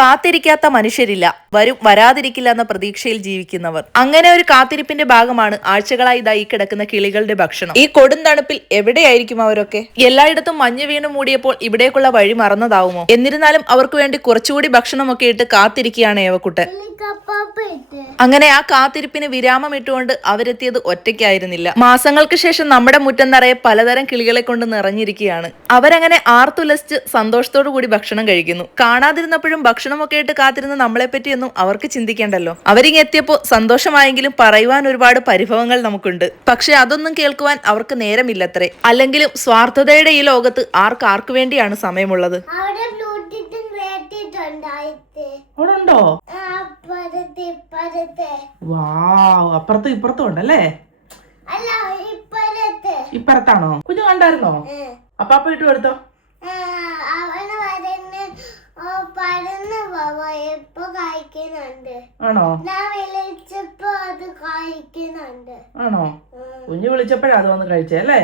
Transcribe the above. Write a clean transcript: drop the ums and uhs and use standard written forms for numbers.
കാത്തിരിക്കാത്ത മനുഷ്യരില്ല, വരും വരാതിരിക്കില്ല എന്ന പ്രതീക്ഷയിൽ ജീവിക്കുന്നവർ. അങ്ങനെ ഒരു കാത്തിരിപ്പിന്റെ ഭാഗമാണ് ആഴ്ചകളായി ഇതായി കിടക്കുന്ന കിളികളുടെ ഭക്ഷണം. ഈ കൊടും തണുപ്പിൽ എവിടെയായിരിക്കും അവരൊക്കെ? എല്ലായിടത്തും മഞ്ഞ് വീണ് മൂടിയപ്പോൾ ഇവിടേക്കുള്ള വഴി മറന്നതാവുമോ? എന്നിരുന്നാലും അവർക്ക് വേണ്ടി കുറച്ചുകൂടി ഭക്ഷണമൊക്കെ ഇട്ട് കാത്തിരിക്കുകയാണ് ഏവക്കുട്ടൻ. അങ്ങനെ ആ കാത്തിരിപ്പിന് വിരാമം ഇട്ടുകൊണ്ട് അവരെത്തിയത് ഒറ്റയ്ക്കായിരുന്നില്ല. മാസങ്ങൾക്ക് ശേഷം നമ്മുടെ മുറ്റം നിറയെ പലതരം കിളികളെ കൊണ്ട് നിറഞ്ഞിരിക്കുകയാണ്. അവരങ്ങനെ ആർത്തുലസിച്ച് സന്തോഷത്തോടു കൂടി ഭക്ഷണം കഴിക്കുന്നു. കാണാതിരുന്നപ്പോഴും ഭക്ഷണമൊക്കെ ഇട്ട് കാത്തിരുന്ന നമ്മളെ പറ്റിയൊന്നും അവർക്ക് ചിന്തിക്കേണ്ടല്ലോ. അവരിങ്ങെത്തിയപ്പോ സന്തോഷമായെങ്കിലും പറയുവാൻ ഒരുപാട് പരിഭവങ്ങൾ നമുക്കുണ്ട്. പക്ഷെ അതൊന്നും കേൾക്കുവാൻ അവർക്ക് നേരമില്ലത്രേ. അല്ലെങ്കിലും സ്വാർത്ഥതയുടെ ഈ ലോകത്ത് ആർക്കാർക്കു വേണ്ടിയാണ് സമയമുള്ളത്? ഉണ്ടോ? അപ്പുറത്തും ഇപ്പുറത്തും ഉണ്ടല്ലേ? ഇപ്പുറത്താണോ? കുഞ്ഞു കണ്ടായിരുന്നോ? അപ്പാപ്പ ഇട്ട് കൊടുത്തോ? ആണോ? ആണോ? കുഞ്ഞു വിളിച്ചപ്പോഴാ അത് വന്ന് കഴിച്ചേ അല്ലേ?